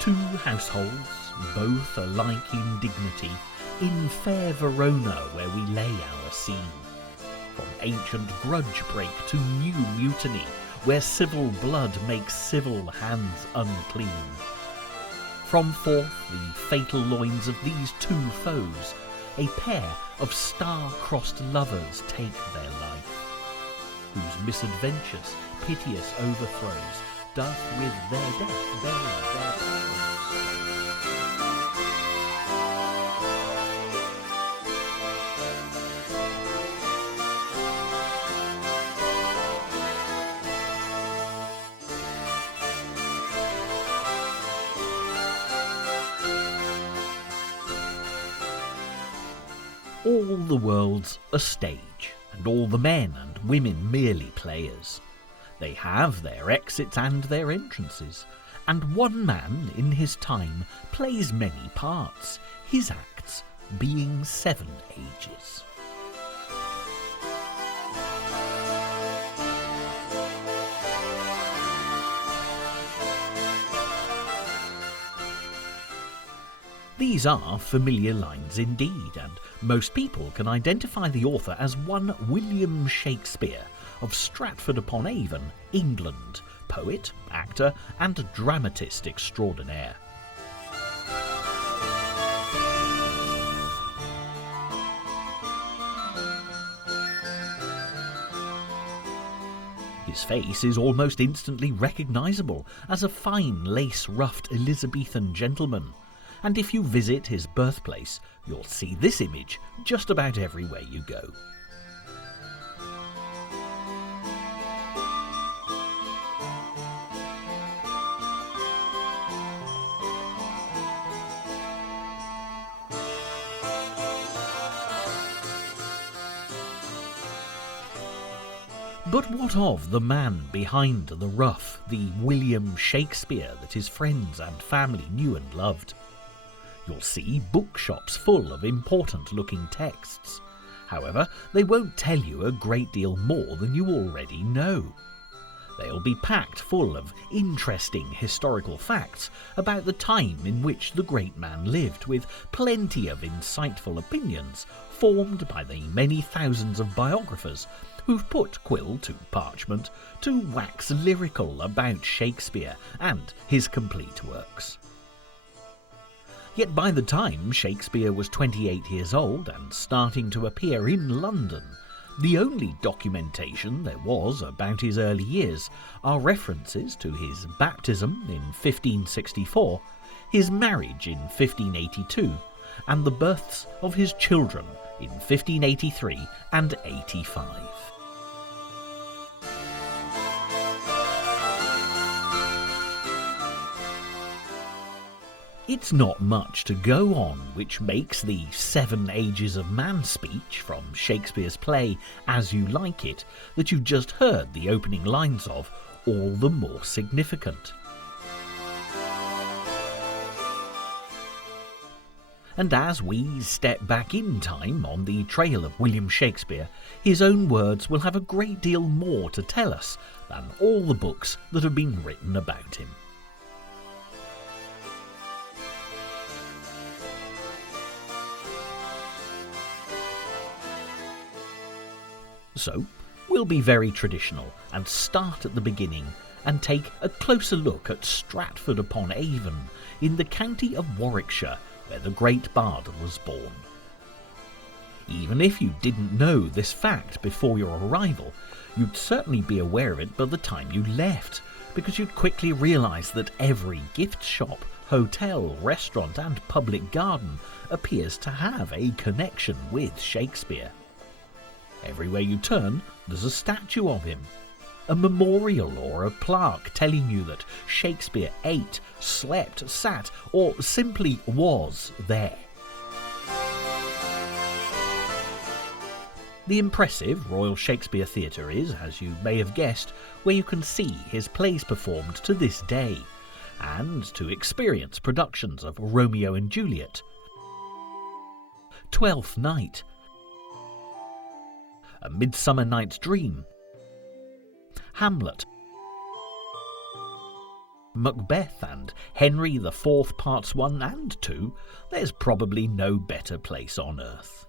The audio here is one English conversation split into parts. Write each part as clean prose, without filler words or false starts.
Two households, both alike in dignity, in fair Verona where we lay our scene. From ancient grudge break to new mutiny, where civil blood makes civil hands unclean. From forth the fatal loins of these two foes, a pair of star-crossed lovers take their life, whose misadventures, piteous overthrows, doth with their death bear their cause. All the world's a stage, and all the men and women merely players. They have their exits and their entrances, and one man in his time plays many parts, his acts being 7 ages. These are familiar lines indeed, and most people can identify the author as one William Shakespeare of Stratford upon Avon, England, poet, actor and dramatist extraordinaire. His face is almost instantly recognisable as a fine lace-ruffed Elizabethan gentleman, and if you visit his birthplace, you'll see this image just about everywhere you go. But what of the man behind the ruff, the William Shakespeare that his friends and family knew and loved? You'll see bookshops full of important-looking texts. However, they won't tell you a great deal more than you already know. They'll be packed full of interesting historical facts about the time in which the great man lived, with plenty of insightful opinions formed by the many thousands of biographers who've put quill to parchment to wax lyrical about Shakespeare and his complete works. Yet by the time Shakespeare was 28 years old and starting to appear in London, the only documentation there was about his early years are references to his baptism in 1564, his marriage in 1582, and the births of his children in 1583 and 85. It's not much to go on, which makes the 7 Ages of Man speech from Shakespeare's play As You Like It, that you've just heard the opening lines of, all the more significant. And as we step back in time on the trail of William Shakespeare, his own words will have a great deal more to tell us than all the books that have been written about him. So, we'll be very traditional and start at the beginning and take a closer look at Stratford upon Avon in the county of Warwickshire, where the Great Bard was born. Even if you didn't know this fact before your arrival, you'd certainly be aware of it by the time you left, because you'd quickly realise that every gift shop, hotel, restaurant and public garden appears to have a connection with Shakespeare. Everywhere you turn, there's a statue of him, a memorial or a plaque telling you that Shakespeare ate, slept, sat, or simply was there. The impressive Royal Shakespeare Theatre is, as you may have guessed, where you can see his plays performed to this day, and to experience productions of Romeo and Juliet, Twelfth Night, A Midsummer Night's Dream, Hamlet, Macbeth and Henry IV Parts 1 and 2, there's probably no better place on earth.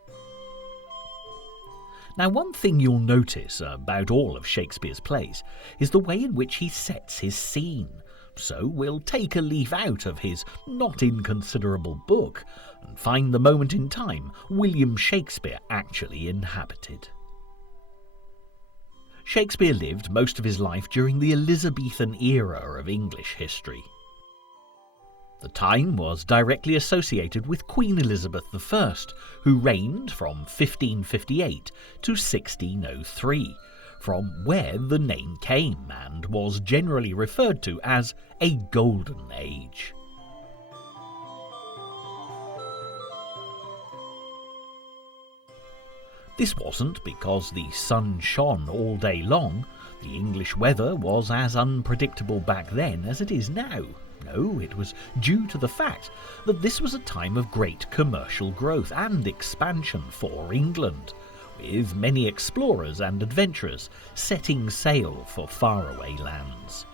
Now, one thing you'll notice about all of Shakespeare's plays is the way in which he sets his scene. So we'll take a leaf out of his not inconsiderable book and find the moment in time William Shakespeare actually inhabited. Shakespeare lived most of his life during the Elizabethan era of English history. The time was directly associated with Queen Elizabeth I, who reigned from 1558 to 1603, from where the name came and was generally referred to as a golden age. This wasn't because the sun shone all day long. The English weather was as unpredictable back then as it is now. No, it was due to the fact that this was a time of great commercial growth and expansion for England, with many explorers and adventurers setting sail for faraway lands.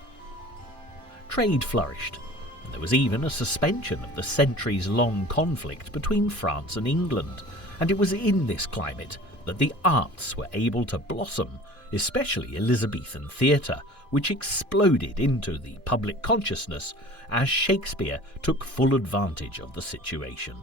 Trade flourished, and there was even a suspension of the centuries-long conflict between France and England, and it was in this climate that the arts were able to blossom, especially Elizabethan theatre, which exploded into the public consciousness as Shakespeare took full advantage of the situation.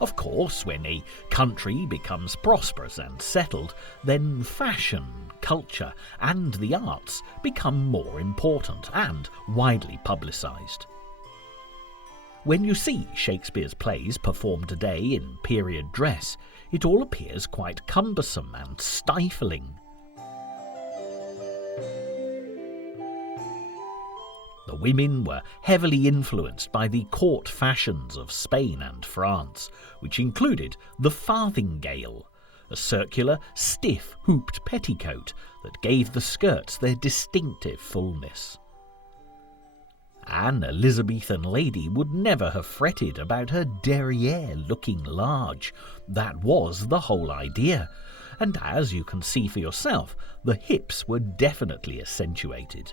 Of course, when a country becomes prosperous and settled, then fashion, culture and the arts become more important and widely publicised. When you see Shakespeare's plays performed today in period dress, it all appears quite cumbersome and stifling. The women were heavily influenced by the court fashions of Spain and France, which included the farthingale, a circular, stiff, hooped petticoat that gave the skirts their distinctive fullness. An Elizabethan lady would never have fretted about her derriere looking large. That was the whole idea, and as you can see for yourself, the hips were definitely accentuated.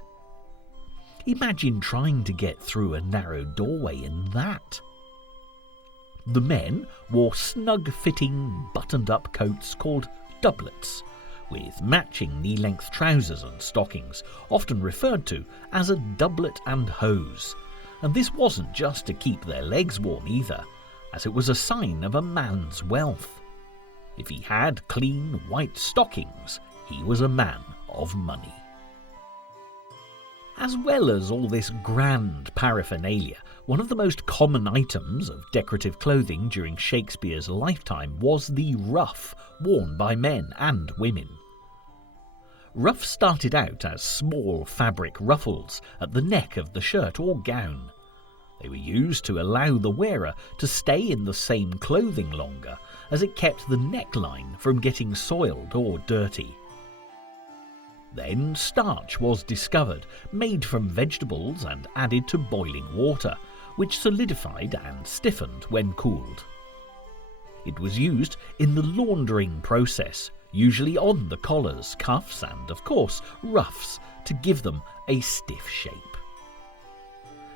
Imagine trying to get through a narrow doorway in that. The men wore snug-fitting, buttoned-up coats called doublets, with matching knee-length trousers and stockings, often referred to as a doublet and hose. And this wasn't just to keep their legs warm either, as it was a sign of a man's wealth. If he had clean, white stockings, he was a man of money. As well as all this grand paraphernalia, one of the most common items of decorative clothing during Shakespeare's lifetime was the ruff worn by men and women. Ruffs started out as small fabric ruffles at the neck of the shirt or gown. They were used to allow the wearer to stay in the same clothing longer, as it kept the neckline from getting soiled or dirty. Then starch was discovered, made from vegetables and added to boiling water, which solidified and stiffened when cooled. It was used in the laundering process, usually on the collars, cuffs and, of course, ruffs, to give them a stiff shape.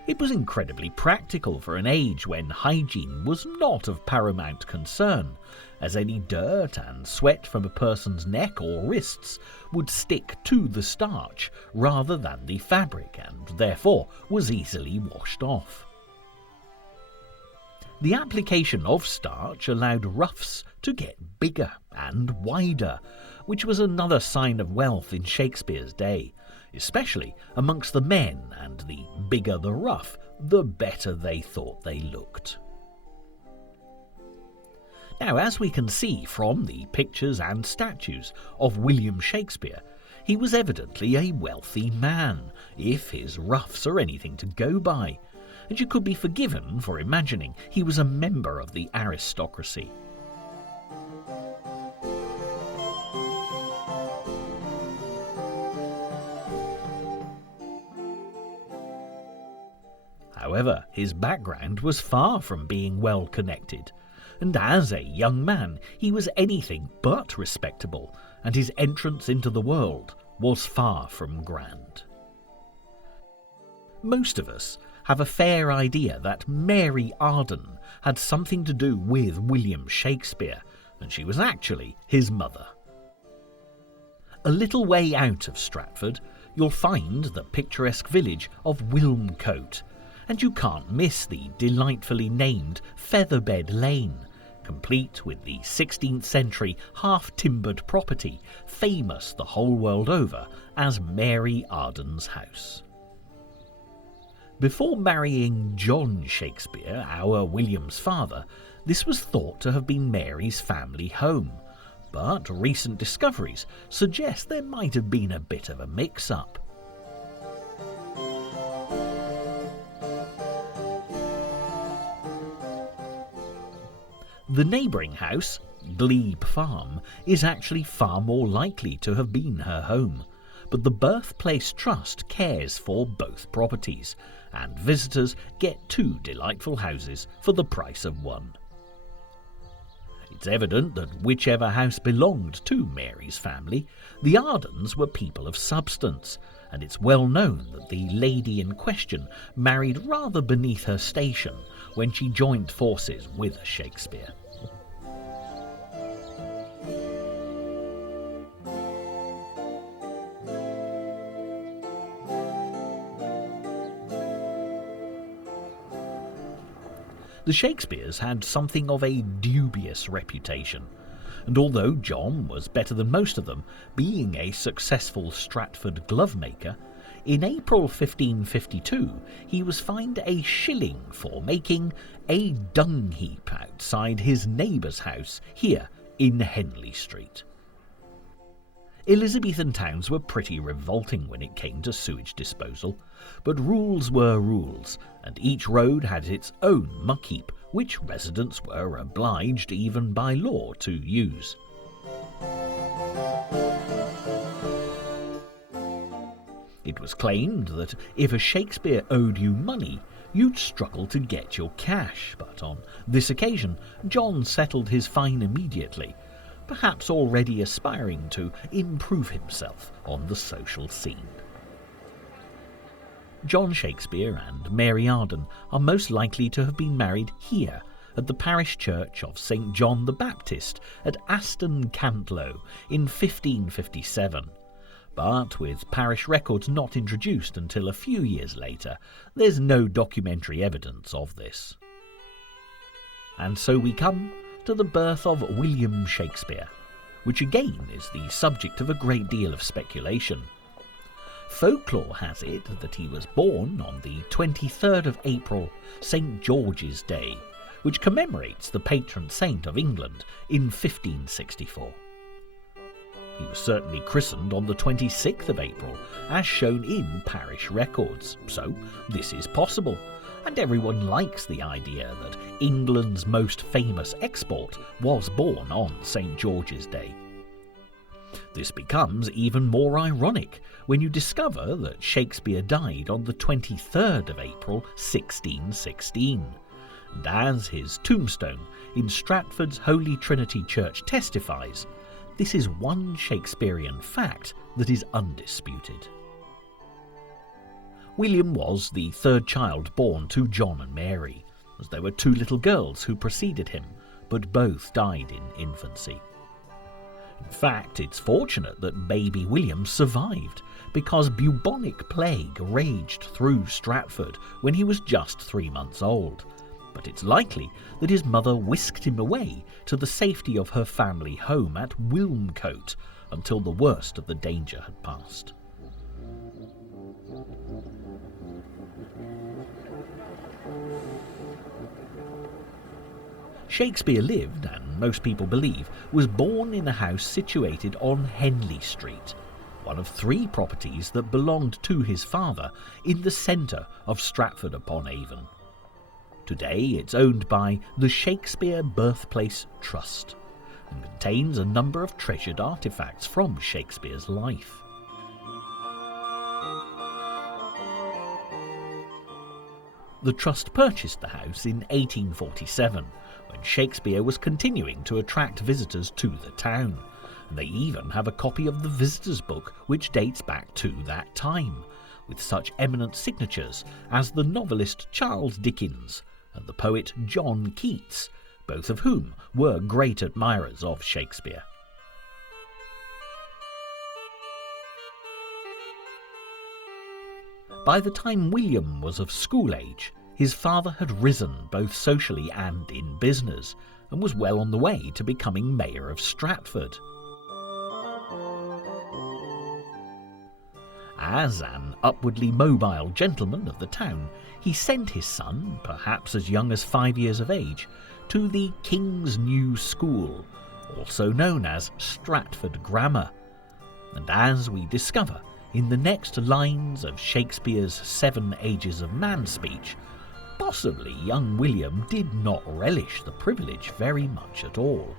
It was incredibly practical for an age when hygiene was not of paramount concern, as any dirt and sweat from a person's neck or wrists would stick to the starch rather than the fabric and therefore was easily washed off. The application of starch allowed ruffs to get bigger and wider, which was another sign of wealth in Shakespeare's day, especially amongst the men, and the bigger the ruff, the better they thought they looked. Now, as we can see from the pictures and statues of William Shakespeare, he was evidently a wealthy man, if his ruffs are anything to go by, and you could be forgiven for imagining he was a member of the aristocracy. However, his background was far from being well connected, and as a young man he was anything but respectable, and his entrance into the world was far from grand. Most of us have a fair idea that Mary Arden had something to do with William Shakespeare, and she was actually his mother. A little way out of Stratford, you'll find the picturesque village of Wilmcote, and you can't miss the delightfully named Featherbed Lane, complete with the 16th century half-timbered property famous the whole world over as Mary Arden's house. Before marrying John Shakespeare, our William's father, this was thought to have been Mary's family home, but recent discoveries suggest there might have been a bit of a mix-up. The neighbouring house, Glebe Farm, is actually far more likely to have been her home, but the Birthplace Trust cares for both properties, and visitors get 2 delightful houses for the price of 1. It's evident that whichever house belonged to Mary's family, the Ardens were people of substance, and it's well known that the lady in question married rather beneath her station when she joined forces with Shakespeare. The Shakespeares had something of a dubious reputation, and although John was better than most of them, being a successful Stratford glovemaker, in April 1552 he was fined a shilling for making a dung heap outside his neighbour's house here in Henley Street. Elizabethan towns were pretty revolting when it came to sewage disposal, but rules were rules, and each road had its own muck heap, which residents were obliged even by law to use. It was claimed that if a Shakespeare owed you money, you'd struggle to get your cash, but on this occasion John settled his fine immediately, perhaps already aspiring to improve himself on the social scene. John Shakespeare and Mary Arden are most likely to have been married here at the parish church of St. John the Baptist at Aston Cantlow in 1557. But with parish records not introduced until a few years later, there's no documentary evidence of this. And so we come to the birth of William Shakespeare, which again is the subject of a great deal of speculation. Folklore has it that he was born on the 23rd of April, St. George's Day, which commemorates the patron saint of England in 1564. He was certainly christened on the 26th of April, as shown in parish records, so this is possible, and everyone likes the idea that England's most famous export was born on St. George's Day. This becomes even more ironic when you discover that Shakespeare died on the 23rd of April 1616, and as his tombstone in Stratford's Holy Trinity Church testifies, this is one Shakespearean fact that is undisputed. William was the third child born to John and Mary, as there were 2 little girls who preceded him, but both died in infancy. In fact, it's fortunate that baby William survived, because bubonic plague raged through Stratford when he was just 3 months old, but it's likely that his mother whisked him away to the safety of her family home at Wilmcote until the worst of the danger had passed. Shakespeare lived, and most people believe, was born in a house situated on Henley Street, one of 3 properties that belonged to his father in the centre of Stratford upon Avon. Today it's owned by the Shakespeare Birthplace Trust and contains a number of treasured artefacts from Shakespeare's life. The Trust purchased the house in 1847, when Shakespeare was continuing to attract visitors to the town, and they even have a copy of the Visitors' Book which dates back to that time, with such eminent signatures as the novelist Charles Dickens and the poet John Keats, both of whom were great admirers of Shakespeare. By the time William was of school age, his father had risen both socially and in business, and was well on the way to becoming mayor of Stratford. As an upwardly mobile gentleman of the town, he sent his son, perhaps as young as 5 years of age, to the King's New School, also known as Stratford Grammar. And as we discover in the next lines of Shakespeare's 7 Ages of Man speech, possibly young William did not relish the privilege very much at all.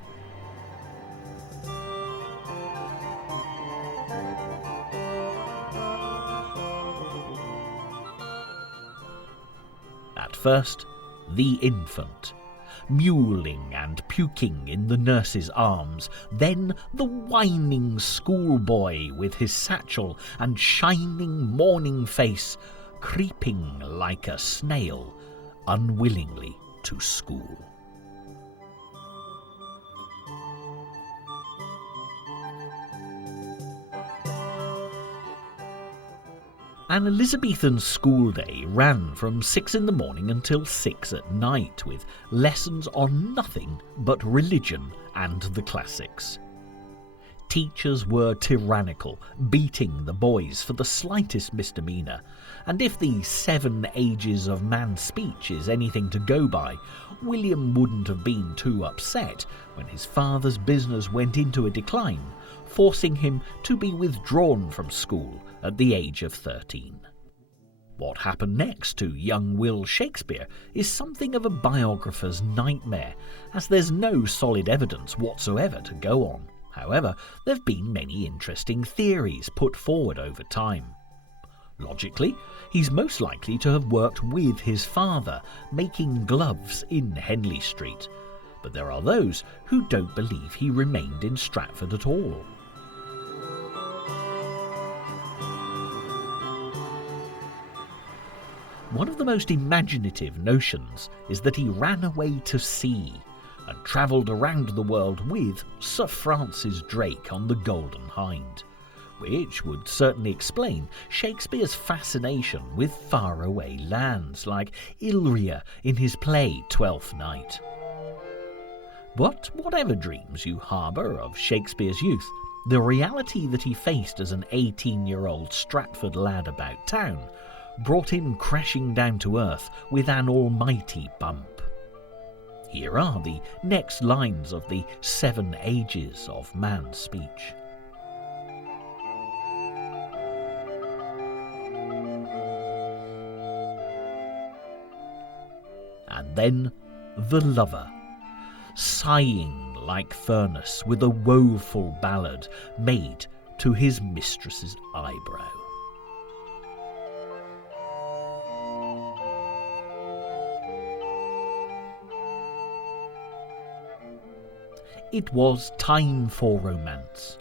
At first, the infant, mewling and puking in the nurse's arms, then the whining schoolboy with his satchel and shining morning face, creeping like a snail, unwillingly to school. An Elizabethan school day ran from 6 in the morning until 6 at night, with lessons on nothing but religion and the classics. Teachers were tyrannical, beating the boys for the slightest misdemeanour, and if the 7 Ages of Man speech is anything to go by, William wouldn't have been too upset when his father's business went into a decline, forcing him to be withdrawn from school at the age of 13. What happened next to young Will Shakespeare is something of a biographer's nightmare, as there's no solid evidence whatsoever to go on. However, there have been many interesting theories put forward over time. Logically, he's most likely to have worked with his father, making gloves in Henley Street, but there are those who don't believe he remained in Stratford at all. One of the most imaginative notions is that he ran away to sea and travelled around the world with Sir Francis Drake on the Golden Hind, which would certainly explain Shakespeare's fascination with faraway lands like Illyria in his play Twelfth Night. But whatever dreams you harbour of Shakespeare's youth, the reality that he faced as an 18-year-old Stratford lad about town brought him crashing down to earth with an almighty bump. Here are the next lines of the 7 Ages of Man speech. And then the lover, sighing like furnace with a woeful ballad made to his mistress's eyebrow. It was time for romance,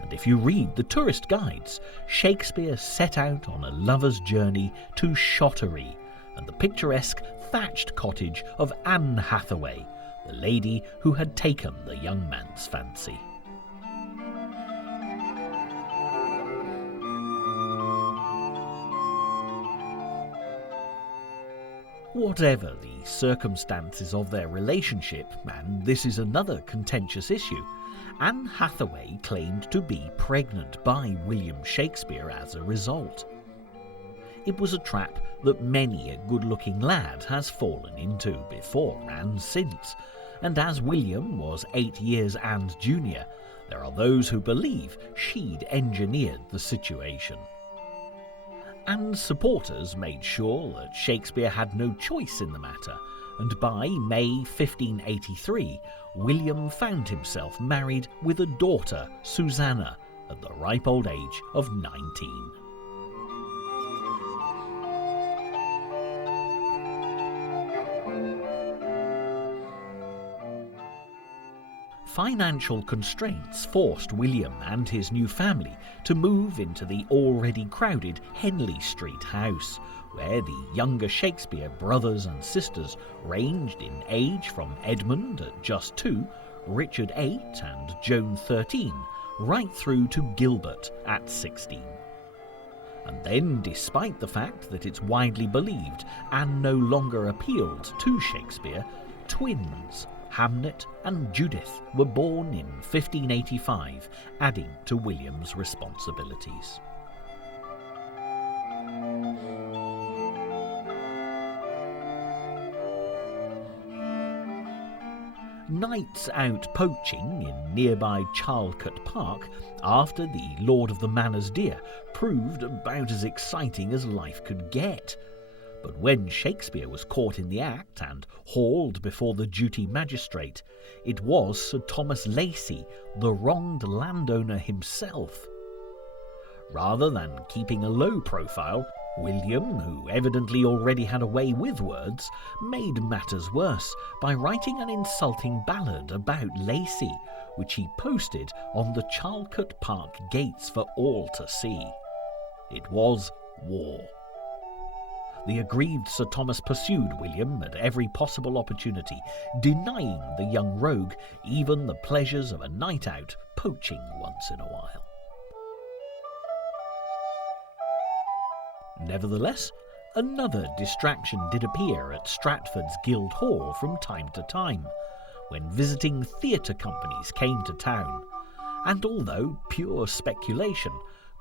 and if you read the tourist guides, Shakespeare set out on a lover's journey to Shottery and the picturesque thatched cottage of Anne Hathaway, the lady who had taken the young man's fancy. Whatever the circumstances of their relationship, and this is another contentious issue, Anne Hathaway claimed to be pregnant by William Shakespeare as a result. It was a trap that many a good-looking lad has fallen into before and since, and as William was 8 years Anne's junior, there are those who believe she'd engineered the situation. Anne's supporters made sure that Shakespeare had no choice in the matter, and by May 1583, William found himself married with a daughter, Susanna, at the ripe old age of 19. Financial constraints forced William and his new family to move into the already crowded Henley Street house, where the younger Shakespeare brothers and sisters ranged in age from Edmund at just 2, Richard 8 and Joan 13, right through to Gilbert at 16. And then, despite the fact that it's widely believed Anne no longer appealed to Shakespeare, twins, Hamlet and Judith, were born in 1585, adding to William's responsibilities. Nights out poaching in nearby Charlecote Park after the Lord of the Manor's deer proved about as exciting as life could get. But when Shakespeare was caught in the act and hauled before the duty magistrate, it was Sir Thomas Lacey, the wronged landowner himself. Rather than keeping a low profile, William, who evidently already had a way with words, made matters worse by writing an insulting ballad about Lacey, which he posted on the Charlecote Park gates for all to see. It was war. The aggrieved Sir Thomas pursued William at every possible opportunity, denying the young rogue even the pleasures of a night out poaching once in a while. Nevertheless, another distraction did appear at Stratford's Guildhall from time to time, when visiting theatre companies came to town, and although pure speculation,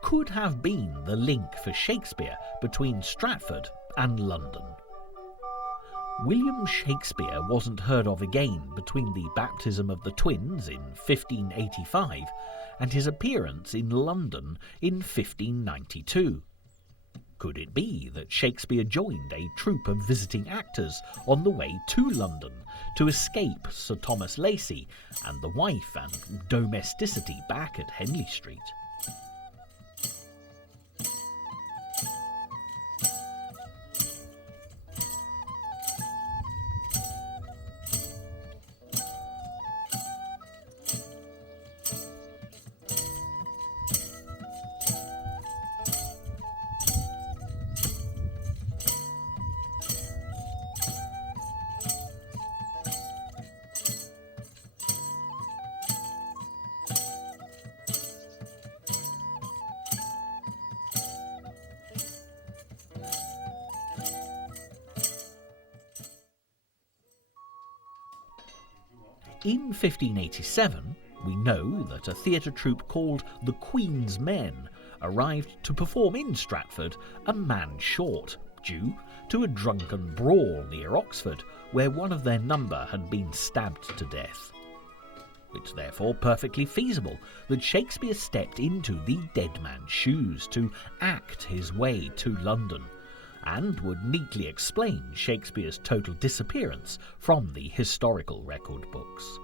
could have been the link for Shakespeare between Stratford and London. William Shakespeare wasn't heard of again between the baptism of the twins in 1585 and his appearance in London in 1592. Could it be that Shakespeare joined a troupe of visiting actors on the way to London to escape Sir Thomas Lacey and the wife and domesticity back at Henley Street? In 1587, we know that a theatre troupe called the Queen's Men arrived to perform in Stratford a man short, due to a drunken brawl near Oxford, where one of their number had been stabbed to death. It's therefore perfectly feasible that Shakespeare stepped into the dead man's shoes to act his way to London, and would neatly explain Shakespeare's total disappearance from the historical record books.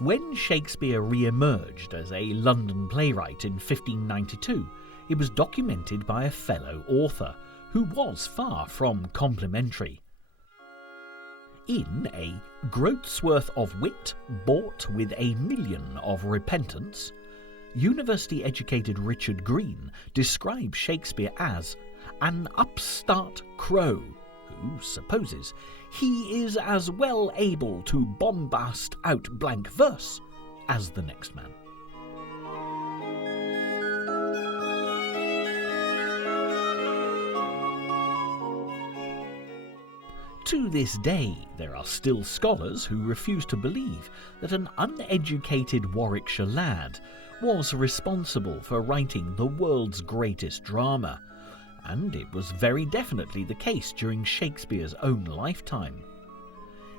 When Shakespeare re-emerged as a London playwright in 1592, it was documented by a fellow author, who was far from complimentary. In a groat's worth of wit bought with a million of repentance, university-educated Richard Green describes Shakespeare as an upstart crow who supposes he is as well able to bombast out blank verse as the next man. To this day, there are still scholars who refuse to believe that an uneducated Warwickshire lad was responsible for writing the world's greatest drama, and it was very definitely the case during Shakespeare's own lifetime.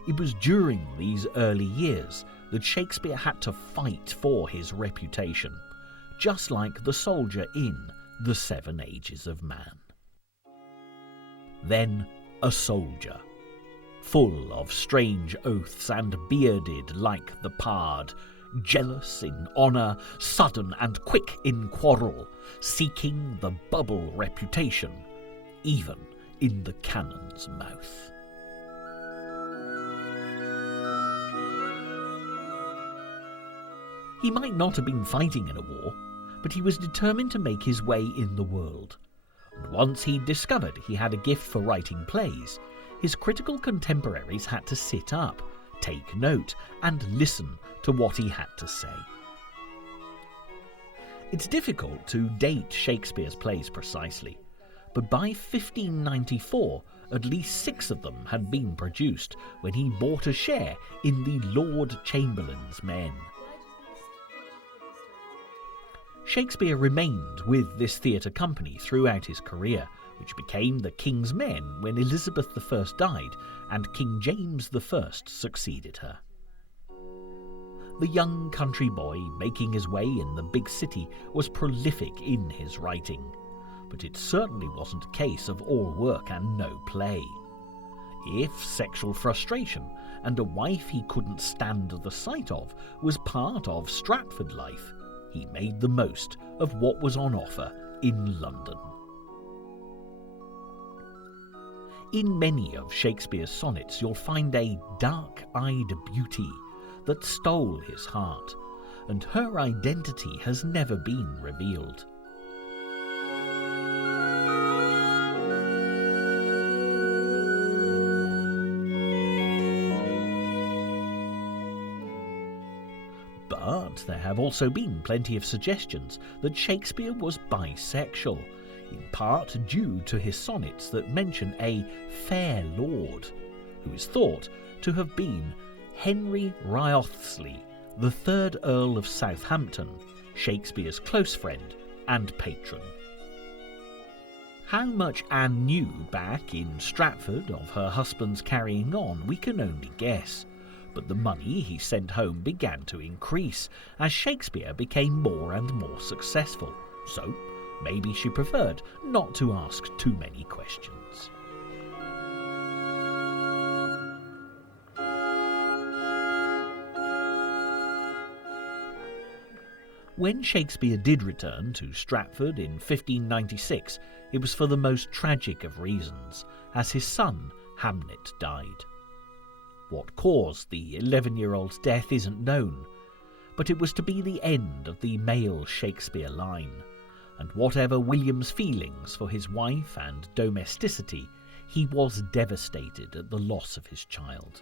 It was during these early years that Shakespeare had to fight for his reputation, just like the soldier in The 7 Ages of Man. Then a soldier, full of strange oaths and bearded like the pard, jealous in honour, sudden and quick in quarrel, seeking the bubble reputation, even in the cannon's mouth. He might not have been fighting in a war, but he was determined to make his way in the world. And once he'd discovered he had a gift for writing plays, his critical contemporaries had to sit up, take note, and listen to what he had to say. It's difficult to date Shakespeare's plays precisely, but by 1594 at least 6 of them had been produced when he bought a share in the Lord Chamberlain's Men. Shakespeare remained with this theatre company throughout his career, which became the King's Men when Elizabeth I died and King James I succeeded her. The young country boy making his way in the big city was prolific in his writing, but it certainly wasn't a case of all work and no play. If sexual frustration and a wife he couldn't stand the sight of was part of Stratford life, he made the most of what was on offer in London. In many of Shakespeare's sonnets you'll find a dark-eyed beauty that stole his heart, and her identity has never been revealed. But there have also been plenty of suggestions that Shakespeare was bisexual, in part due to his sonnets that mention a fair lord, who is thought to have been Henry Wriothesley, the 3rd Earl of Southampton, Shakespeare's close friend and patron. How much Anne knew back in Stratford of her husband's carrying on we can only guess, but the money he sent home began to increase as Shakespeare became more and more successful, so maybe she preferred not to ask too many questions. When Shakespeare did return to Stratford in 1596, it was for the most tragic of reasons, as his son, Hamlet, died. What caused the 11-year-old's death isn't known, but it was to be the end of the male Shakespeare line, and whatever William's feelings for his wife and domesticity, he was devastated at the loss of his child.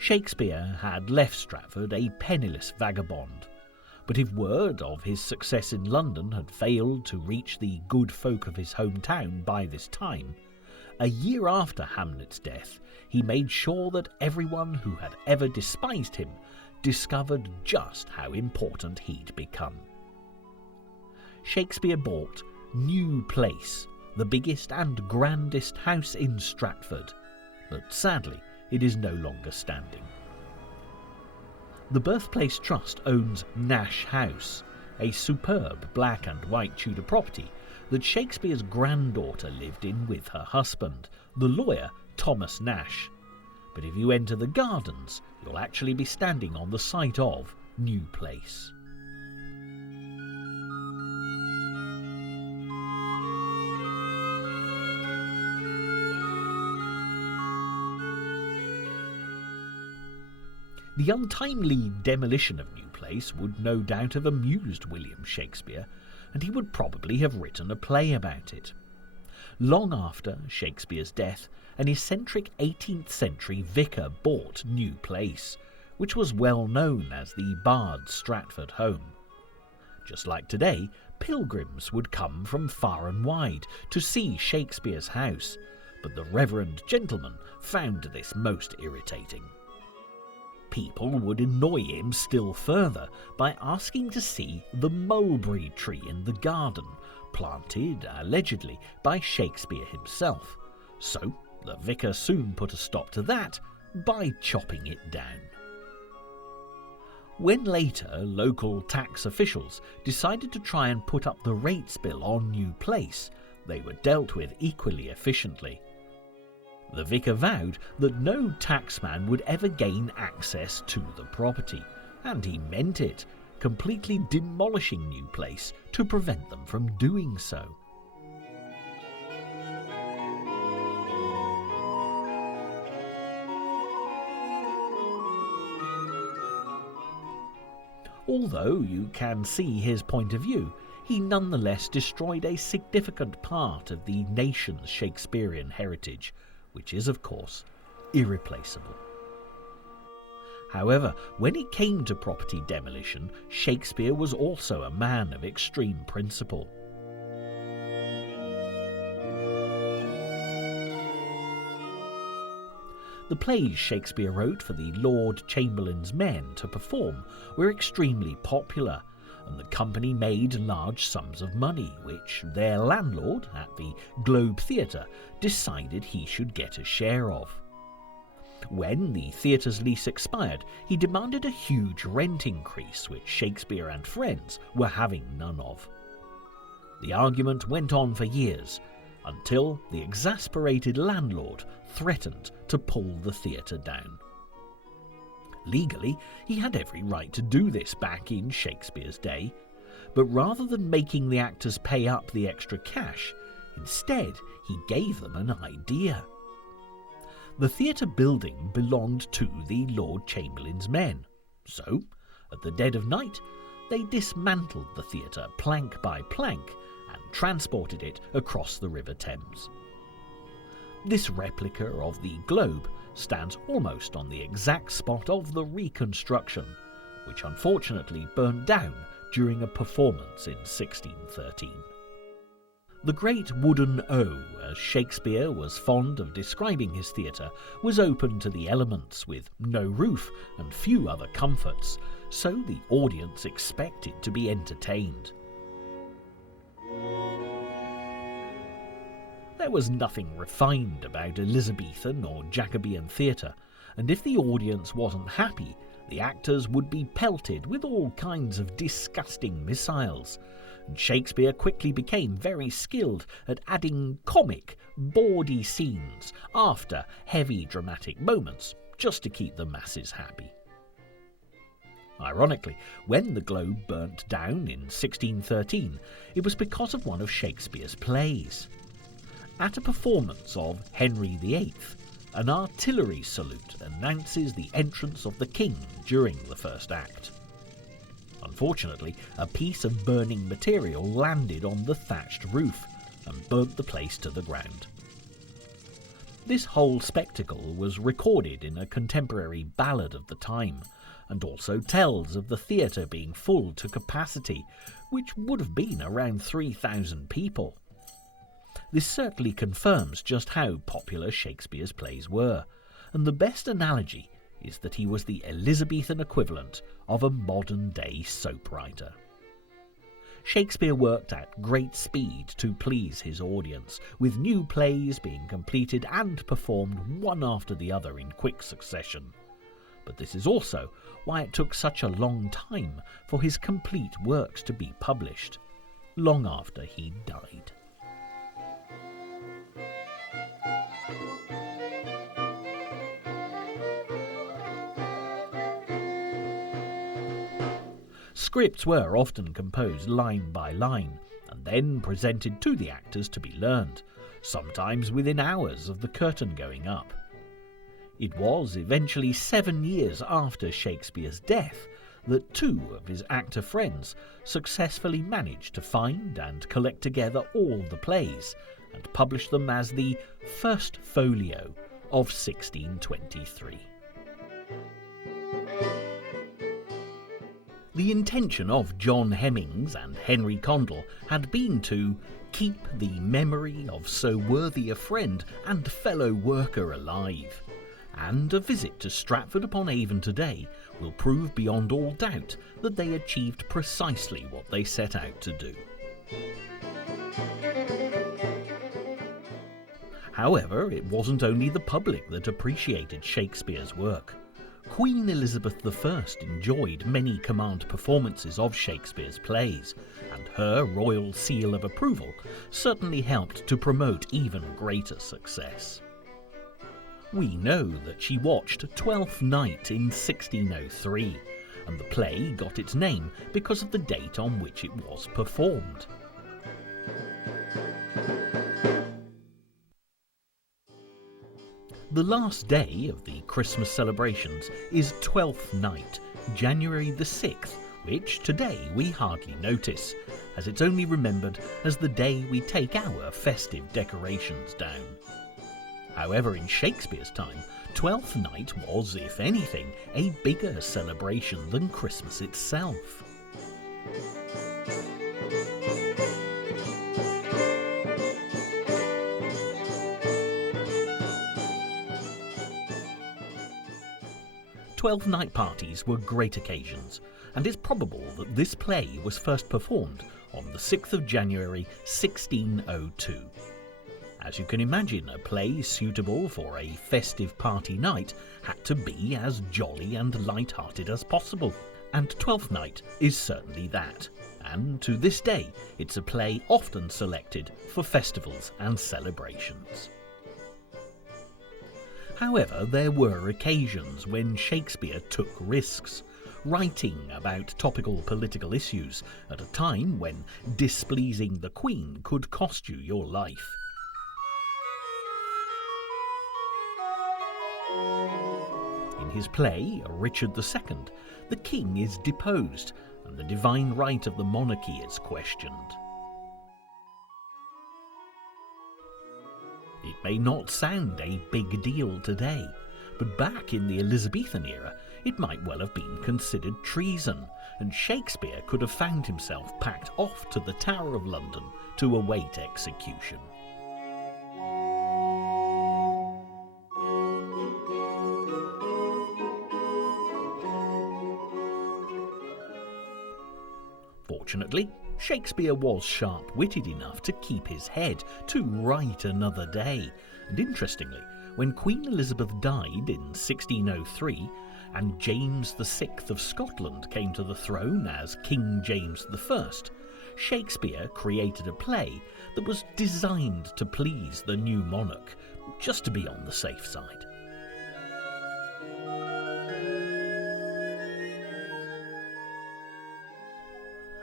Shakespeare had left Stratford a penniless vagabond, but if word of his success in London had failed to reach the good folk of his hometown by this time, a year after Hamlet's death, he made sure that everyone who had ever despised him discovered just how important he'd become. Shakespeare bought New Place, the biggest and grandest house in Stratford, but sadly it is no longer standing. The Birthplace Trust owns Nash House, a superb black and white Tudor property that Shakespeare's granddaughter lived in with her husband, the lawyer Thomas Nash. But if you enter the gardens, you'll actually be standing on the site of New Place. The untimely demolition of New Place would no doubt have amused William Shakespeare, and he would probably have written a play about it. Long after Shakespeare's death, an eccentric 18th century vicar bought New Place, which was well known as the Bard's Stratford home. Just like today, pilgrims would come from far and wide to see Shakespeare's house, but the reverend gentleman found this most irritating. People would annoy him still further by asking to see the mulberry tree in the garden, planted, allegedly, by Shakespeare himself. So the vicar soon put a stop to that by chopping it down. When later local tax officials decided to try and put up the rates bill on New Place, they were dealt with equally efficiently. The vicar vowed that no taxman would ever gain access to the property, and he meant it, completely demolishing New Place to prevent them from doing so. Although you can see his point of view, he nonetheless destroyed a significant part of the nation's Shakespearean heritage, which is, of course, irreplaceable. However, when it came to property demolition, Shakespeare was also a man of extreme principle. The plays Shakespeare wrote for the Lord Chamberlain's men to perform were extremely popular, and the company made large sums of money, which their landlord at the Globe Theatre decided he should get a share of. When the theatre's lease expired, he demanded a huge rent increase, which Shakespeare and friends were having none of. The argument went on for years, until the exasperated landlord threatened to pull the theatre down. Legally, he had every right to do this back in Shakespeare's day, but rather than making the actors pay up the extra cash, instead he gave them an idea. The theatre building belonged to the Lord Chamberlain's men, so, at the dead of night, they dismantled the theatre plank by plank and transported it across the River Thames. This replica of the Globe stands almost on the exact spot of the reconstruction, which unfortunately burned down during a performance in 1613. The Great Wooden O, as Shakespeare was fond of describing his theatre, was open to the elements with no roof and few other comforts, so the audience expected to be entertained. There was nothing refined about Elizabethan or Jacobean theatre, and if the audience wasn't happy, the actors would be pelted with all kinds of disgusting missiles, and Shakespeare quickly became very skilled at adding comic, bawdy scenes after heavy dramatic moments, just to keep the masses happy. Ironically, when the Globe burnt down in 1613, it was because of one of Shakespeare's plays. At a performance of Henry VIII, an artillery salute announces the entrance of the king during the first act. Unfortunately, a piece of burning material landed on the thatched roof and burnt the place to the ground. This whole spectacle was recorded in a contemporary ballad of the time, and also tells of the theatre being full to capacity, which would have been around 3,000 people. This certainly confirms just how popular Shakespeare's plays were, and the best analogy is that he was the Elizabethan equivalent of a modern-day soap writer. Shakespeare worked at great speed to please his audience, with new plays being completed and performed one after the other in quick succession. But this is also why it took such a long time for his complete works to be published, long after he died. Scripts were often composed line by line, and then presented to the actors to be learned, sometimes within hours of the curtain going up. It was eventually 7 years after Shakespeare's death that two of his actor friends successfully managed to find and collect together all the plays and publish them as the First Folio of 1623. The intention of John Hemmings and Henry Condell had been to keep the memory of so worthy a friend and fellow worker alive, and a visit to Stratford upon Avon today will prove beyond all doubt that they achieved precisely what they set out to do. However, it wasn't only the public that appreciated Shakespeare's work. Queen Elizabeth I enjoyed many command performances of Shakespeare's plays, and her royal seal of approval certainly helped to promote even greater success. We know that she watched Twelfth Night in 1603, and the play got its name because of the date on which it was performed. The last day of the Christmas celebrations is Twelfth Night, January the 6th, which today we hardly notice, as it's only remembered as the day we take our festive decorations down. However, in Shakespeare's time, Twelfth Night was, if anything, a bigger celebration than Christmas itself. Twelfth Night parties were great occasions, and it's probable that this play was first performed on the 6th of January 1602. As you can imagine, a play suitable for a festive party night had to be as jolly and light-hearted as possible, and Twelfth Night is certainly that, and to this day it's a play often selected for festivals and celebrations. However, there were occasions when Shakespeare took risks, writing about topical political issues at a time when displeasing the Queen could cost you your life. In his play, Richard II, the king is deposed and the divine right of the monarchy is questioned. It may not sound a big deal today, but back in the Elizabethan era, it might well have been considered treason, and Shakespeare could have found himself packed off to the Tower of London to await execution. Fortunately, Shakespeare was sharp-witted enough to keep his head to write another day, and interestingly, when Queen Elizabeth died in 1603 and James VI of Scotland came to the throne as King James I, Shakespeare created a play that was designed to please the new monarch, just to be on the safe side.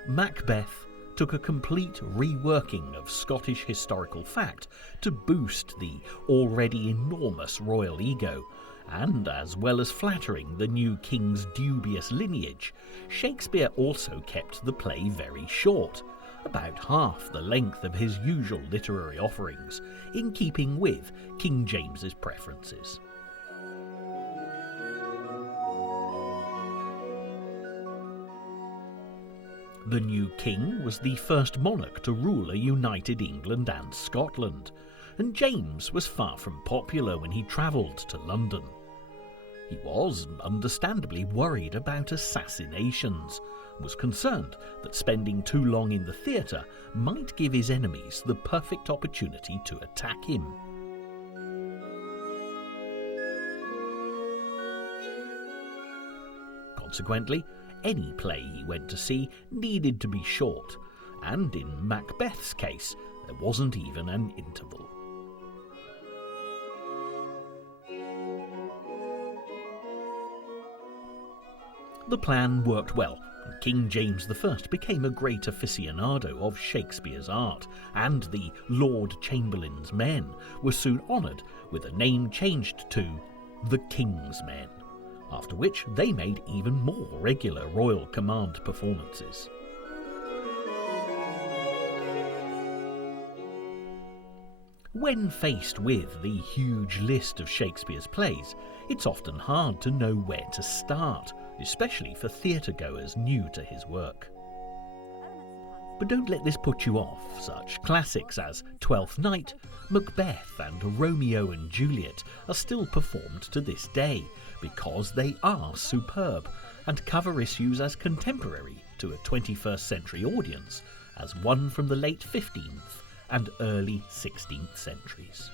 Macbeth took a complete reworking of Scottish historical fact to boost the already enormous royal ego, and as well as flattering the new king's dubious lineage, Shakespeare also kept the play very short, about half the length of his usual literary offerings, in keeping with King James's preferences. The new king was the first monarch to rule a united England and Scotland, and James was far from popular when he travelled to London. He was understandably worried about assassinations, and was concerned that spending too long in the theatre might give his enemies the perfect opportunity to attack him. Consequently, any play he went to see needed to be short, and in Macbeth's case, there wasn't even an interval. The plan worked well, and King James I became a great aficionado of Shakespeare's art, and the Lord Chamberlain's men were soon honoured with a name changed to the King's Men, after which they made even more regular royal command performances. When faced with the huge list of Shakespeare's plays, it's often hard to know where to start, especially for theatre-goers new to his work. But don't let this put you off. Such classics as Twelfth Night, Macbeth and Romeo and Juliet are still performed to this day, because they are superb and cover issues as contemporary to a 21st century audience as one from the late 15th and early 16th centuries.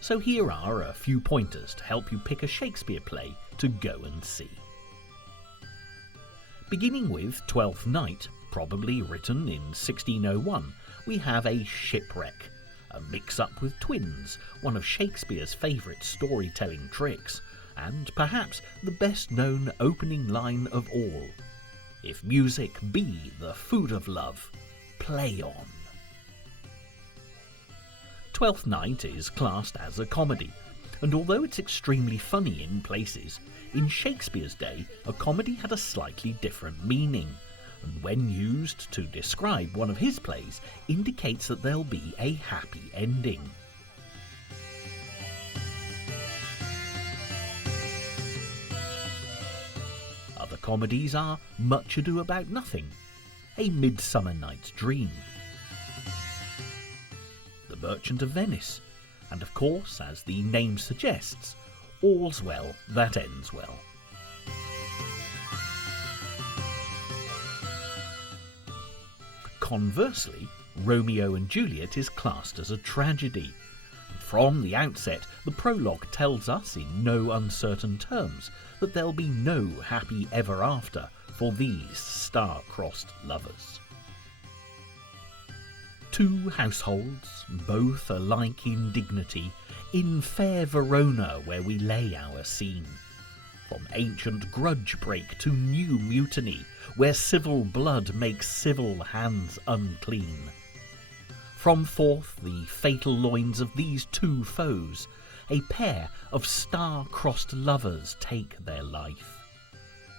So here are a few pointers to help you pick a Shakespeare play to go and see. Beginning with Twelfth Night, probably written in 1601, we have a shipwreck, a mix-up with twins, one of Shakespeare's favourite storytelling tricks, and perhaps the best-known opening line of all: "If music be the food of love, play on." Twelfth Night is classed as a comedy, and although it's extremely funny in places, in Shakespeare's day a comedy had a slightly different meaning, and when used to describe one of his plays, indicates that there'll be a happy ending. Other comedies are Much Ado About Nothing, A Midsummer Night's Dream, The Merchant of Venice, and of course, as the name suggests, All's Well That Ends Well. Conversely, Romeo and Juliet is classed as a tragedy. From the outset, the prologue tells us in no uncertain terms that there'll be no happy ever after for these star-crossed lovers. Two households, both alike in dignity, in fair Verona where we lay our scene. From ancient grudge break to new mutiny, where civil blood makes civil hands unclean. From forth the fatal loins of these two foes, a pair of star-crossed lovers take their life,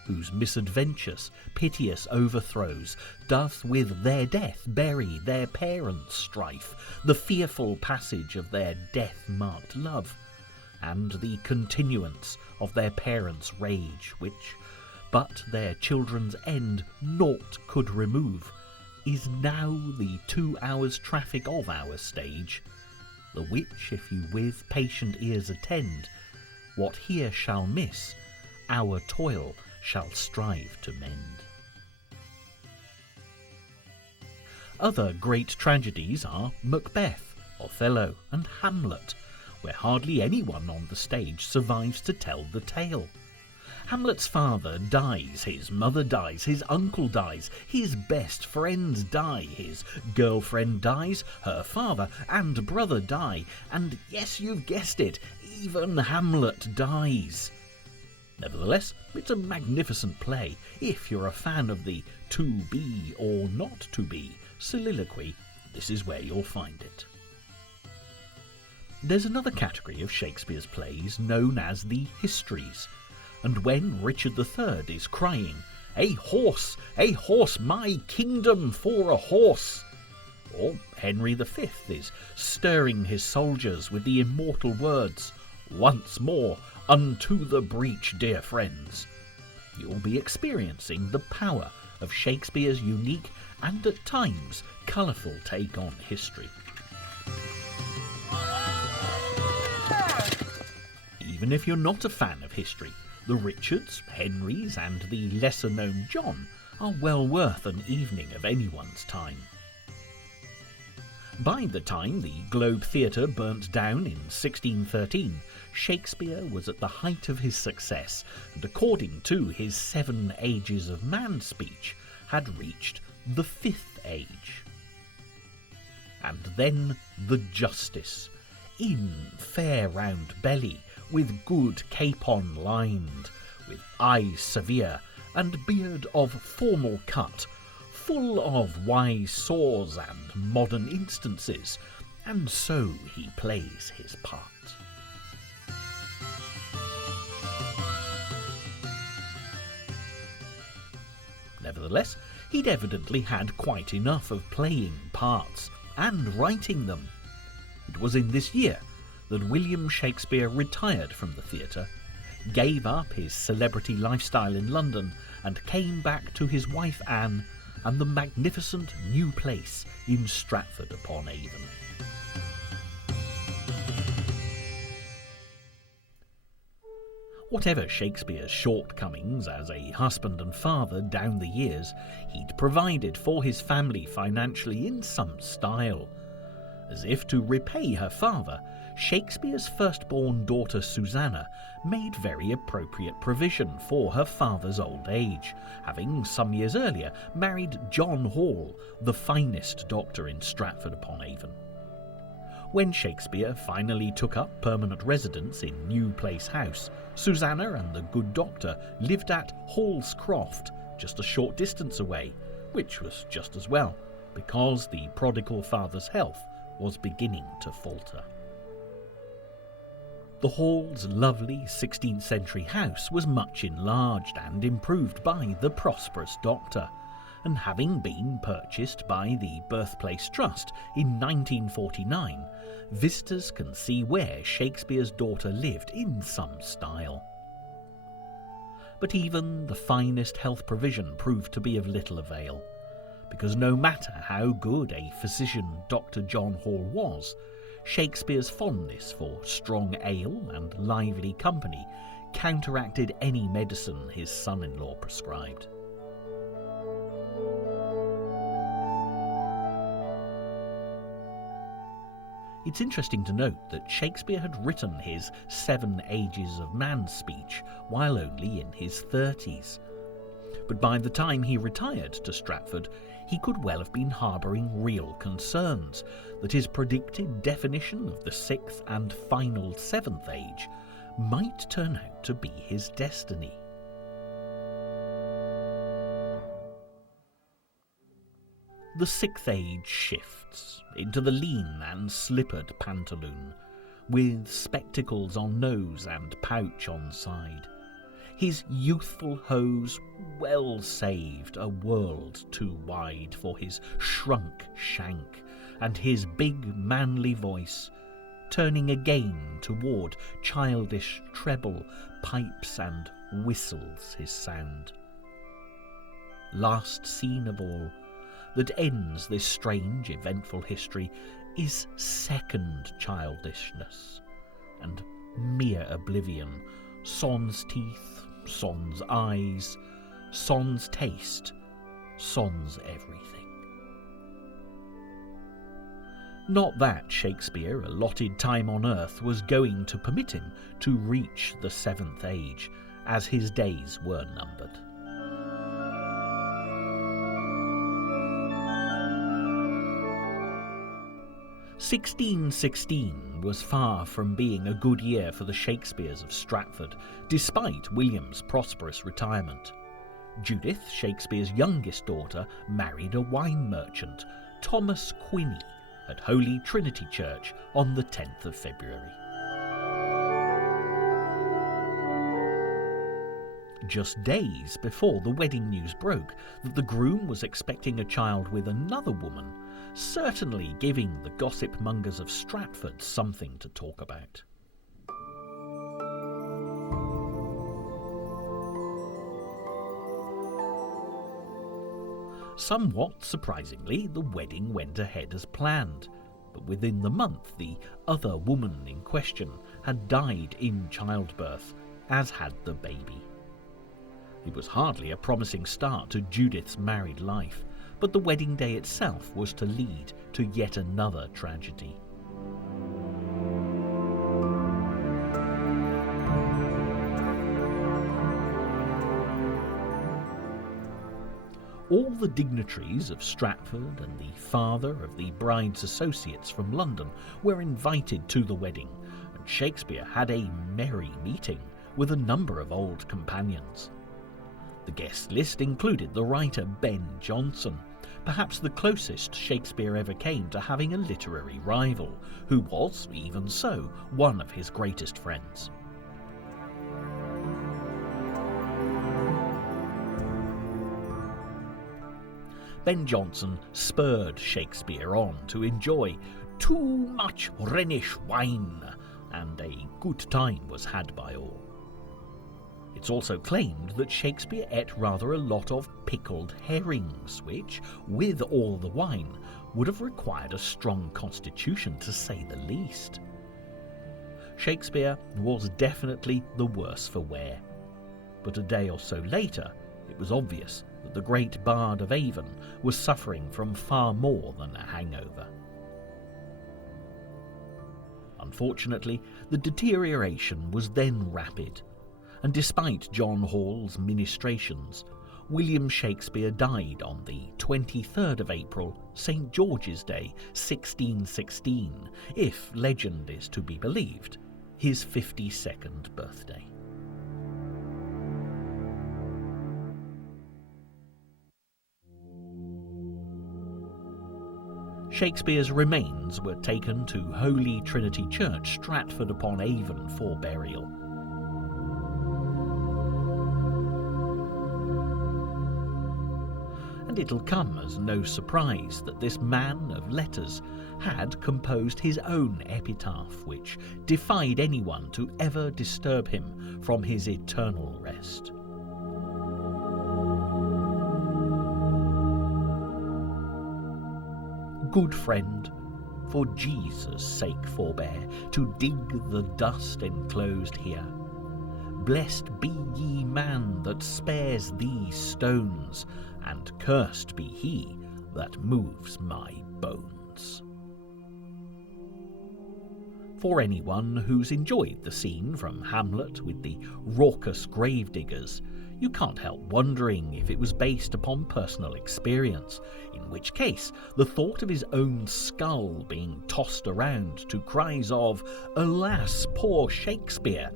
whose misadventures, piteous overthrows, doth with their death bury their parents' strife, the fearful passage of their death-marked love, and the continuance of their parents' rage, which, but their children's end naught could remove, is now the 2 hours' traffic of our stage, the which, if you with patient ears attend, what here shall miss, our toil shall strive to mend. Other great tragedies are Macbeth, Othello, and Hamlet, where hardly anyone on the stage survives to tell the tale. Hamlet's father dies, his mother dies, his uncle dies, his best friends die, his girlfriend dies, her father and brother die, and yes, you've guessed it, even Hamlet dies. Nevertheless, it's a magnificent play if you're a fan of the to be or not to be soliloquy. This is where you'll find it. There's another category of Shakespeare's plays known as the histories, and when Richard III is crying, a horse, my kingdom for a horse!" or Henry V is stirring his soldiers with the immortal words, "Once more, unto the breach, dear friends," you'll be experiencing the power of Shakespeare's unique and at times colourful take on history. Even if you're not a fan of history, the Richards, Henrys, and the lesser-known John are well worth an evening of anyone's time. By the time the Globe Theatre burnt down in 1613, Shakespeare was at the height of his success, and according to his 7 Ages of Man speech, had reached the 5th age. And then the Justice, in fair round belly, with good capon lined, with eyes severe, and beard of formal cut, full of wise saws and modern instances, and so he plays his part. Nevertheless, he'd evidently had quite enough of playing parts and writing them. It was in this year that William Shakespeare retired from the theatre, gave up his celebrity lifestyle in London, and came back to his wife Anne and the magnificent new place in Stratford upon Avon. Whatever Shakespeare's shortcomings as a husband and father down the years, he'd provided for his family financially in some style. As if to repay her father, Shakespeare's firstborn daughter Susanna made very appropriate provision for her father's old age, having some years earlier married John Hall, the finest doctor in Stratford upon Avon. When Shakespeare finally took up permanent residence in New Place House, Susanna and the good doctor lived at Hall's Croft, just a short distance away, which was just as well, because the prodigal father's health was beginning to falter. The Hall's lovely 16th century house was much enlarged and improved by the prosperous doctor, and having been purchased by the Birthplace Trust in 1949, visitors can see where Shakespeare's daughter lived in some style. But even the finest health provision proved to be of little avail, because no matter how good a physician Dr. John Hall was, Shakespeare's fondness for strong ale and lively company counteracted any medicine his son-in-law prescribed. It's interesting to note that Shakespeare had written his 7 Ages of Man speech while only in his 30s. But by the time he retired to Stratford, he could well have been harbouring real concerns that his predicted definition of the 6th and final 7th age might turn out to be his destiny. The 6th age shifts into the lean and slippered pantaloon, with spectacles on nose and pouch on side. His youthful hose well saved a world too wide for his shrunk shank, and his big manly voice turning again toward childish treble, pipes and whistles his sound. Last scene of all, that ends this strange, eventful history, is second childishness, and mere oblivion, sans teeth, sans eyes, sans taste, sans everything. Not that Shakespeare allotted time on earth was going to permit him to reach the 7th age, as his days were numbered. "1616 was far from being a good year for the Shakespeares of Stratford, despite William's prosperous retirement. Judith, Shakespeare's youngest daughter, married a wine merchant, Thomas Quinney, at Holy Trinity Church on the 10th of February. Just days before the wedding news broke that the groom was expecting a child with another woman, certainly giving the gossip mongers of Stratford something to talk about. Somewhat surprisingly, the wedding went ahead as planned, but within the month the other woman in question had died in childbirth, as had the baby. It was hardly a promising start to Judith's married life, but the wedding day itself was to lead to yet another tragedy. All the dignitaries of Stratford and the father of the bride's associates from London were invited to the wedding, and Shakespeare had a merry meeting with a number of old companions. The guest list included the writer Ben Jonson, perhaps the closest Shakespeare ever came to having a literary rival, who was, even so, one of his greatest friends. Ben Jonson spurred Shakespeare on to enjoy too much Rhenish wine, and a good time was had by all. It's also claimed that Shakespeare ate rather a lot of pickled herrings, which, with all the wine, would have required a strong constitution to say the least. Shakespeare was definitely the worse for wear, but a day or so later it was obvious that the Great Bard of Avon was suffering from far more than a hangover. Unfortunately, the deterioration was then rapid, and despite John Hall's ministrations, William Shakespeare died on the 23rd of April, St. George's Day, 1616, if legend is to be believed, his 52nd birthday. Shakespeare's remains were taken to Holy Trinity Church, Stratford upon Avon, for burial. And it'll come as no surprise that this man of letters had composed his own epitaph, which defied anyone to ever disturb him from his eternal rest. Good friend, for Jesus' sake forbear to dig the dust enclosed here. Blessed be ye man that spares these stones, and cursed be he that moves my bones. For anyone who's enjoyed the scene from Hamlet with the raucous gravediggers, you can't help wondering if it was based upon personal experience, in which case the thought of his own skull being tossed around to cries of "Alas, poor Shakespeare!"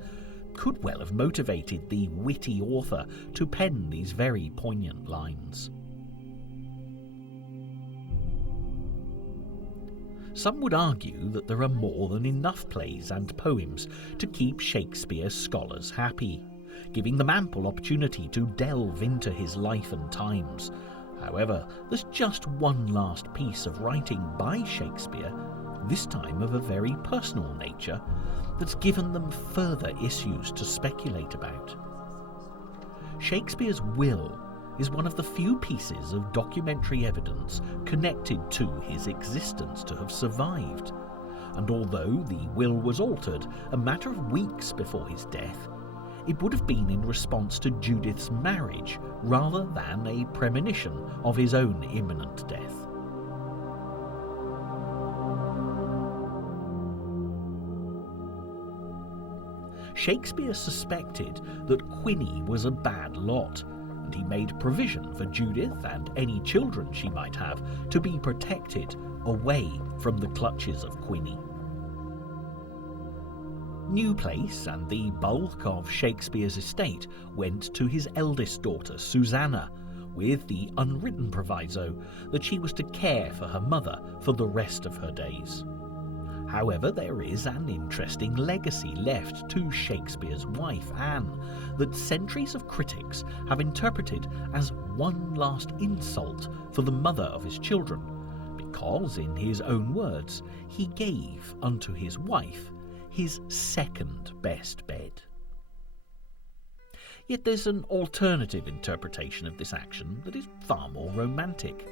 could well have motivated the witty author to pen these very poignant lines. Some would argue that there are more than enough plays and poems to keep Shakespeare's scholars happy, giving them ample opportunity to delve into his life and times. However, there's just one last piece of writing by Shakespeare, this time of a very personal nature, that's given them further issues to speculate about. Shakespeare's will is one of the few pieces of documentary evidence connected to his existence to have survived, and although the will was altered a matter of weeks before his death, it would have been in response to Judith's marriage rather than a premonition of his own imminent death. Shakespeare suspected that Quinny was a bad lot, and he made provision for Judith and any children she might have to be protected away from the clutches of Quinny. New Place and the bulk of Shakespeare's estate went to his eldest daughter, Susanna, with the unwritten proviso that she was to care for her mother for the rest of her days. However, there is an interesting legacy left to Shakespeare's wife, Anne, that centuries of critics have interpreted as one last insult for the mother of his children, because, in his own words, he gave unto his wife his second best bed. Yet there's an alternative interpretation of this action that is far more romantic.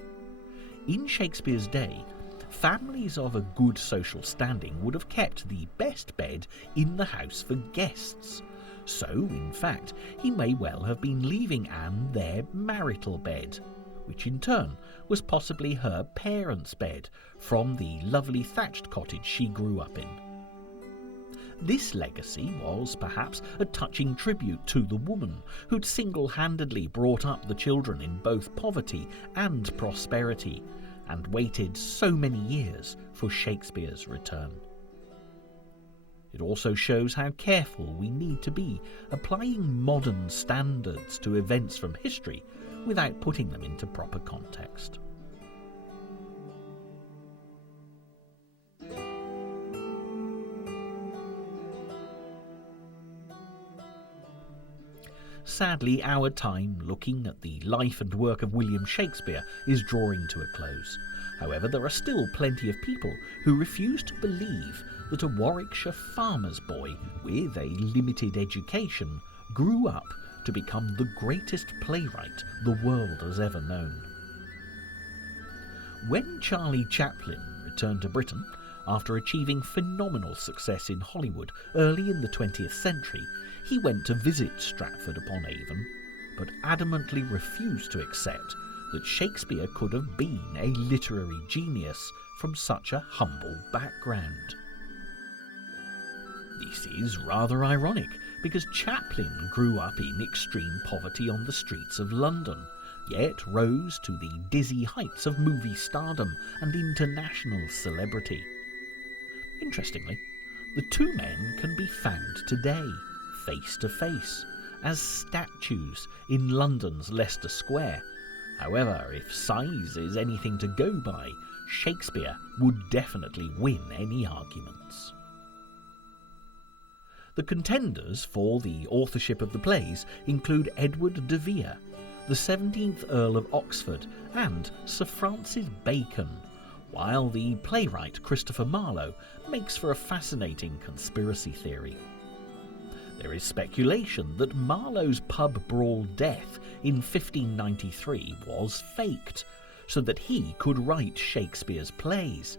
In Shakespeare's day, families of a good social standing would have kept the best bed in the house for guests. So, in fact, he may well have been leaving Anne their marital bed, which in turn was possibly her parents' bed from the lovely thatched cottage she grew up in. This legacy was perhaps a touching tribute to the woman who'd single-handedly brought up the children in both poverty and prosperity, and waited so many years for Shakespeare's return. It also shows how careful we need to be applying modern standards to events from history without putting them into proper context. Sadly, our time looking at the life and work of William Shakespeare is drawing to a close. However, there are still plenty of people who refuse to believe that a Warwickshire farmer's boy with a limited education grew up to become the greatest playwright the world has ever known. When Charlie Chaplin returned to Britain, after achieving phenomenal success in Hollywood early in the 20th century, he went to visit Stratford upon Avon, but adamantly refused to accept that Shakespeare could have been a literary genius from such a humble background. This is rather ironic, because Chaplin grew up in extreme poverty on the streets of London, yet rose to the dizzy heights of movie stardom and international celebrity. Interestingly, the two men can be found today, face to face, as statues in London's Leicester Square. However, if size is anything to go by, Shakespeare would definitely win any arguments. The contenders for the authorship of the plays include Edward de Vere, the 17th Earl of Oxford, and Sir Francis Bacon, while the playwright Christopher Marlowe makes for a fascinating conspiracy theory. There is speculation that Marlowe's pub brawl death in 1593 was faked, so that he could write Shakespeare's plays,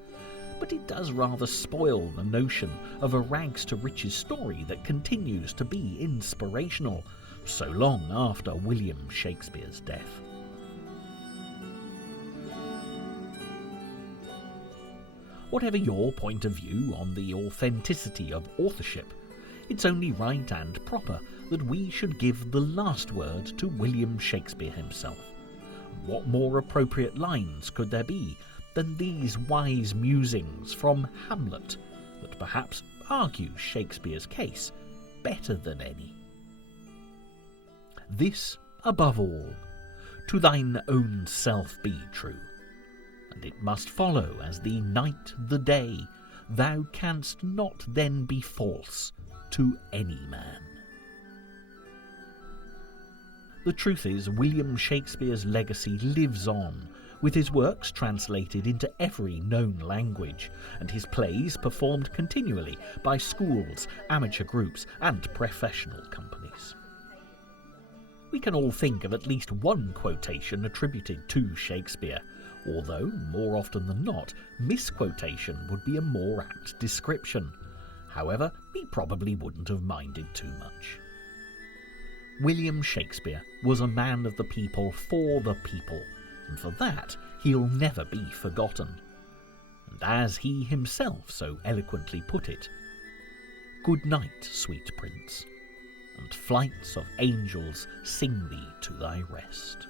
but it does rather spoil the notion of a rags-to-riches story that continues to be inspirational so long after William Shakespeare's death. Whatever your point of view on the authenticity of authorship, it's only right and proper that we should give the last word to William Shakespeare himself. What more appropriate lines could there be than these wise musings from Hamlet that perhaps argue Shakespeare's case better than any? This, above all, to thine own self be true, and it must follow as the night the day, thou canst not then be false to any man. The truth is, William Shakespeare's legacy lives on, with his works translated into every known language, and his plays performed continually by schools, amateur groups, and professional companies. We can all think of at least one quotation attributed to Shakespeare, although, more often than not, misquotation would be a more apt description. However, he probably wouldn't have minded too much. William Shakespeare was a man of the people for the people, and for that he'll never be forgotten. And as he himself so eloquently put it, "Good night, sweet prince, and flights of angels sing thee to thy rest."